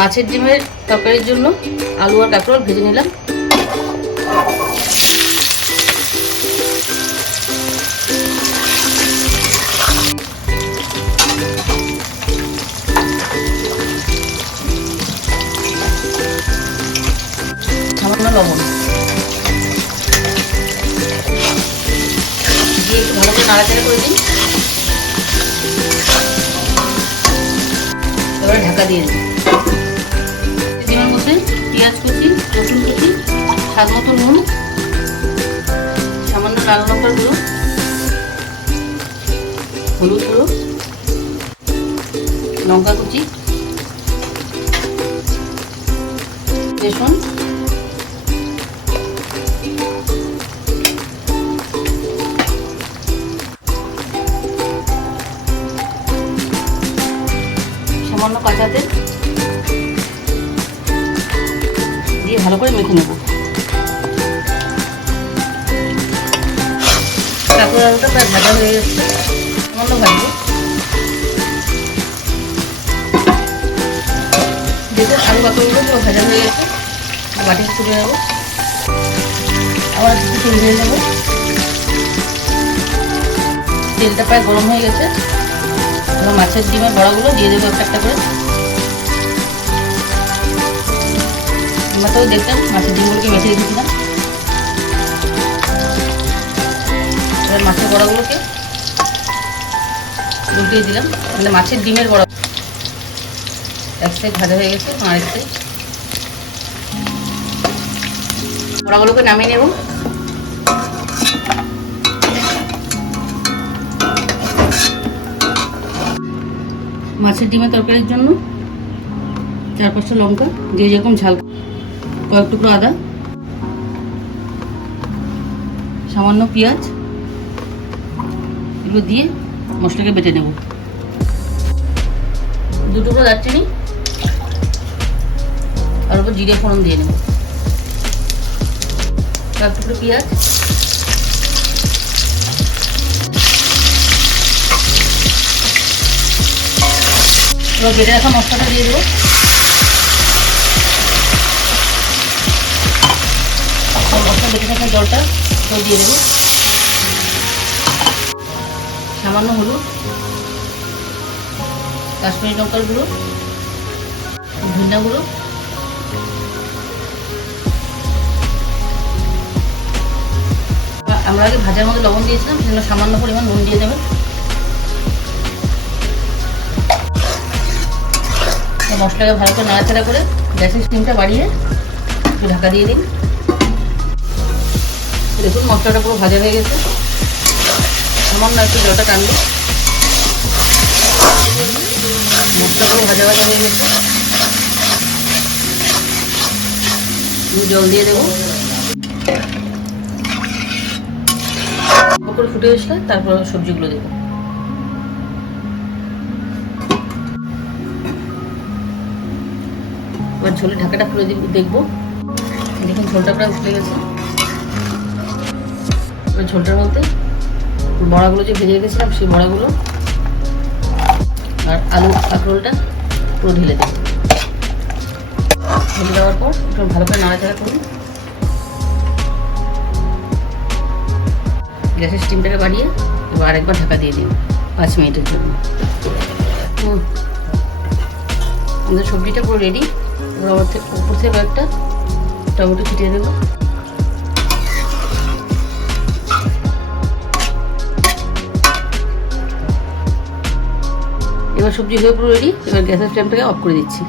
মাছের ডিমের তরকারির জন্য আলু আর কাঁকরোল ভেজে নিলাম। সামান্য লবণ দিয়ে ভালো করে নাড়াচাড়া করে দিন। এবারে ঢাকা দিয়ে দিন। ডিমের মধ্যে পেঁয়াজ কুচি, রসুন কুচি, স্বাদ মতো নুন, সামান্য লাল লঙ্কার গুঁড়ো, হলুদ গুঁড়ো, লঙ্কা কুচি, রসুন, সামান্য কাঁচা তেল দিয়ে ভালো করে মেখে নেব। কাঁকড় আলুটা প্রায় ভাজা হয়ে গেছে, সামান্য ভাজবো। দেখুন আলু কাঁকড়গুলো পুরো ভাজা হয়ে গেছে, বাটিতে তুলে নেবো। আবার একটু তেল দিয়ে নেবো। তেলটা প্রায় গরম হয়ে গেছে, এবার মাছের ডিমের বড়াগুলো দিয়ে দেবো একটা একটা করে। আমরা তো দেখলাম মাছের ডিমগুলোকে মেখে রেখেছিলাম। এবার মাছের বড়াগুলোকে উল্টিয়ে দিলাম, মানে মাছের ডিমের বড়া এক সাইড ভাজা হয়ে গেছে, আরেক সাইড বড়াগুলোকে নামিয়ে নেব। মাছের ডিমের তরকারির জন্য 4-5টা লঙ্কা দিয়ে যেরকম ঝাল, কয়েক টুকরো আদা, সামান্য পেঁয়াজ, এগুলো দিয়ে মশলাকে বেটে নেব। 2 টুকরো দারচিনি আর উপর জিরে ফোড়ন দিয়ে নেব। কয়েক টুকরো পেঁয়াজ, এবার বেটে রাখা মশলাটা দিয়ে দেবো। মশলা বেটে রাখা জলটা দিয়ে দেবো। সামান্য হলুদ, কাশ্মীরি লঙ্কার গুঁড়ো, ধনিয়া গুঁড়ো, আমরা আগে ভাজার মধ্যে লবণ দিয়েছিলাম, সেজন্য সামান্য পরিমাণ নুন দিয়ে দেবেন। মশলাকে ভালো করে নাড়াচাড়া করে গ্যাসের স্টিমটা বাড়িয়ে একটু ঢাকা দিয়ে দিন। দেখুন মশলাটা পুরো ভাজা হয়ে গেছে, সামান্য একটু জলটা টানবে। মশলা পুরো ভাজা ভাজা হয়ে গেছে, জল দিয়ে দেবো। করে ফুটে আসলে তারপর সবজিগুলো দেবো। এবার ঝোলের ঢাকাটা খুলে দেখবো। দেখুন ঝোলটা প্রায় উঠে গেছে। এবার ঝোলটার মধ্যে বড়াগুলো যে ভেজে রেখেছিলাম সেই বড়াগুলো আর আলু কাঁকরোলটা পুরো ঢেলে দেবো। ঢেলে দেওয়ার পর একটু ভালো করে নাড়াচাড়া করুন। গ্যাসের স্টিমটাকে বাড়িয়ে এবার আরেকবার ঢাকা দিয়ে দিন 5 মিনিটের জন্য। আমাদের সবজিটা পুরো রেডি। এবার উপর থেকে কয়েকটা টমেটো ছিটিয়ে দেবো। এবার সবজি হয়ে পুরো রেডি। এবার গ্যাসের ফ্লেমটাকে অফ করে দিচ্ছি।